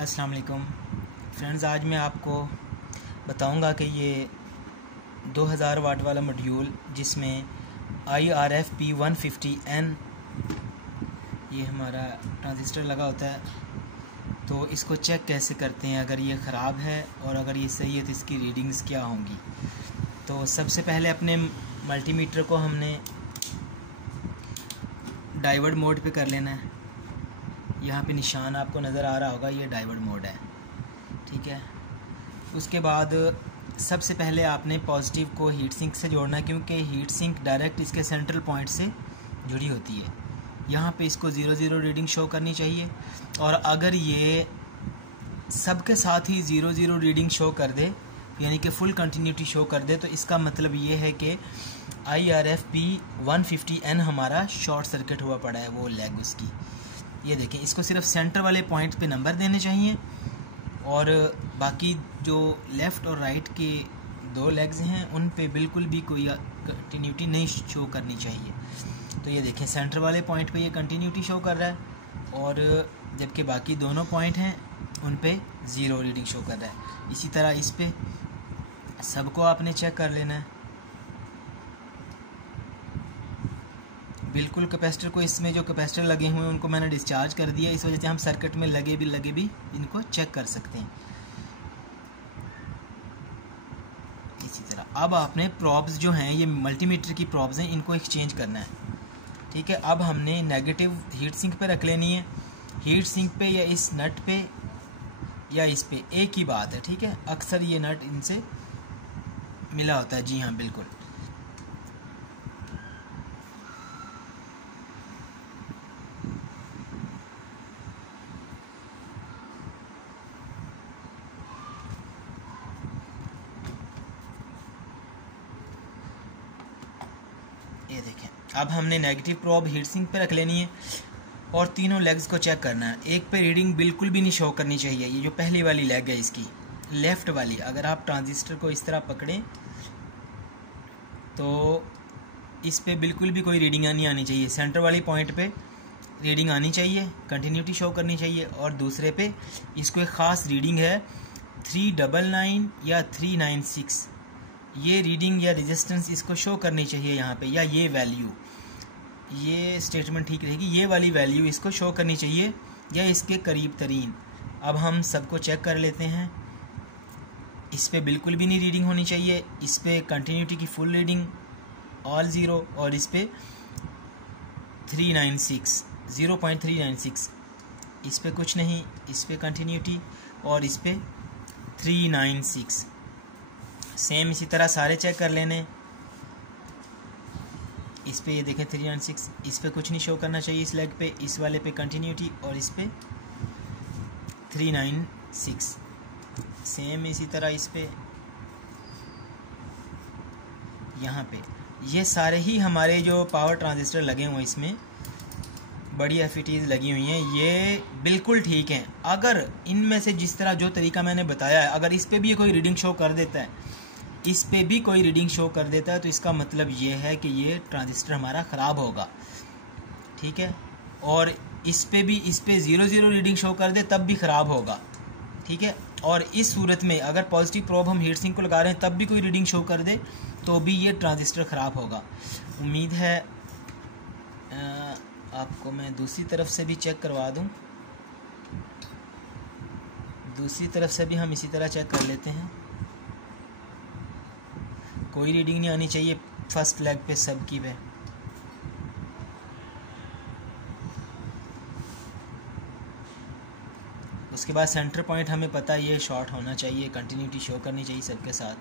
अस्सलाम वालेकुम फ्रेंड्स, आज मैं आपको बताऊंगा कि ये 2000 वाट वाला मॉड्यूल जिसमें IRFP150N ये हमारा ट्रांजिस्टर लगा होता है, तो इसको चेक कैसे करते हैं। अगर ये ख़राब है और अगर ये सही है तो इसकी रीडिंग्स क्या होंगी। तो सबसे पहले अपने मल्टीमीटर को हमने डाइवर्ट मोड पे कर लेना है। यहाँ पे निशान आपको नज़र आ रहा होगा, ये डाइवर्ट मोड है, ठीक है। उसके बाद सबसे पहले आपने पॉजिटिव को हीट सिंक से जोड़ना है, क्योंकि हीट सिंक डायरेक्ट इसके सेंट्रल पॉइंट से जुड़ी होती है। यहाँ पे इसको 0 रीडिंग शो करनी चाहिए, और अगर ये सबके साथ ही 0 रीडिंग शो कर दे, यानी कि फुल कंटिन्यूटी शो कर दे, तो इसका मतलब ये है कि IRFP150N हमारा शॉर्ट सर्किट हुआ पड़ा है, वो लेग उसकी। ये देखें, इसको सिर्फ सेंटर वाले पॉइंट पे नंबर देने चाहिए, और बाकी जो लेफ़्ट और राइट के दो लेग्स हैं उन पे बिल्कुल भी कोई कंटिन्यूटी नहीं शो करनी चाहिए। तो ये देखें, सेंटर वाले पॉइंट पे ये कंटिन्यूटी शो कर रहा है, और जबकि बाकी दोनों पॉइंट हैं उन पे 0 रीडिंग शो कर रहा है। इसी तरह इस पे सबको आपने चेक कर लेना है। बिल्कुल कैपेसिटर को, इसमें जो कैपेसिटर लगे हुए हैं उनको मैंने डिस्चार्ज कर दिया, इस वजह से हम सर्किट में लगे भी इनको चेक कर सकते हैं। इसी तरह अब आपने प्रॉब्स जो हैं, ये मल्टीमीटर की प्रॉब्स हैं, इनको एक्सचेंज करना है, ठीक है। अब हमने नेगेटिव हीट सिंक पे रख लेनी है। हीट सिंक पे या इस नट पे या इस पे एक ही बात है, ठीक है। अक्सर ये नट इनसे मिला होता है, जी हाँ बिल्कुल। ये देखें, अब हमने नेगेटिव प्रोब हीट सिंक पे रख लेनी है और तीनों लेग्स को चेक करना है। एक पे रीडिंग बिल्कुल भी नहीं शो करनी चाहिए। ये जो पहली वाली लेग है इसकी, लेफ़्ट वाली, अगर आप ट्रांजिस्टर को इस तरह पकड़ें तो इस पे बिल्कुल भी कोई रीडिंग नहीं आनी चाहिए। सेंटर वाली पॉइंट पे रीडिंग आनी चाहिए, कंटिन्यूटी शो करनी चाहिए, और दूसरे पे इसको एक ख़ास रीडिंग है 399 या 396, ये रीडिंग या रेजिस्टेंस इसको शो करनी चाहिए यहाँ पे, या ये वैल्यू, ये स्टेटमेंट ठीक रहेगी, ये वाली वैल्यू इसको शो करनी चाहिए या इसके करीब तरीन। अब हम सबको चेक कर लेते हैं। इस पे बिल्कुल भी नहीं रीडिंग होनी चाहिए, इस पे कंटिन्यूटी की फुल रीडिंग ऑल 0, और इस पे 396 0.396, इस पे कुछ नहीं, इस पे कंटिन्यूटी, और इस पे 396। सेम इसी तरह सारे चेक कर लेने। इस पे ये देखें 396, इस पे कुछ नहीं शो करना चाहिए इस लेग पे, इस वाले पे कंटिन्यूटी, और इस पे 396। सेम इसी तरह इस पे, यहाँ पे, ये सारे ही हमारे जो पावर ट्रांजिस्टर लगे हुए हैं इसमें बड़ी FETs लगी हुई हैं, ये बिल्कुल ठीक हैं। अगर इनमें से जिस तरह जो तरीका मैंने बताया है, अगर इस पे भी कोई रीडिंग शो कर देता है, इस पे भी कोई रीडिंग शो कर देता है, तो इसका मतलब ये है कि ये ट्रांजिस्टर हमारा ख़राब होगा, ठीक है। और इस पे 0 रीडिंग शो कर दे तब भी ख़राब होगा, ठीक है। और इस सूरत में अगर पॉजिटिव प्रोब हम हीट सिंक को लगा रहे हैं तब भी कोई रीडिंग शो कर दे तो भी ये ट्रांजिस्टर ख़राब होगा। उम्मीद है आपको मैं दूसरी तरफ से भी चेक करवा दूं। दूसरी तरफ से भी हम इसी तरह चेक कर लेते हैं। कोई रीडिंग नहीं आनी चाहिए फर्स्ट लेग पे सबकी पे। उसके बाद सेंटर पॉइंट हमें पता है ये शॉर्ट होना चाहिए, कंटिन्यूटी शो करनी चाहिए सबके साथ।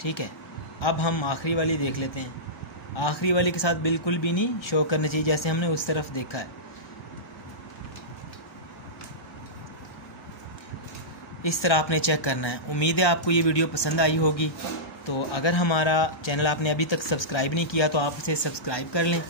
ठीक है, अब हम आखिरी वाली देख लेते हैं। आखिरी वाली के साथ बिल्कुल भी नहीं शो करना चाहिए, जैसे हमने उस तरफ देखा है। इस तरह आपने चेक करना है। उम्मीद है आपको ये वीडियो पसंद आई होगी। तो अगर हमारा चैनल आपने अभी तक सब्सक्राइब नहीं किया तो आप इसे सब्सक्राइब कर लें